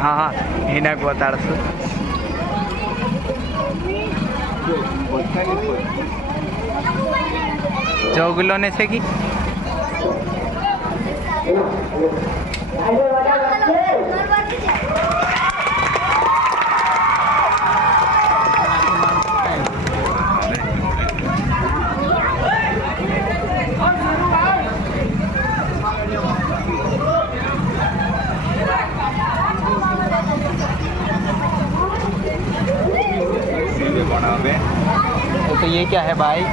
हाँ हाँ हिना को बताड़सु चौगुलो ने से की तो ये क्या है भाई?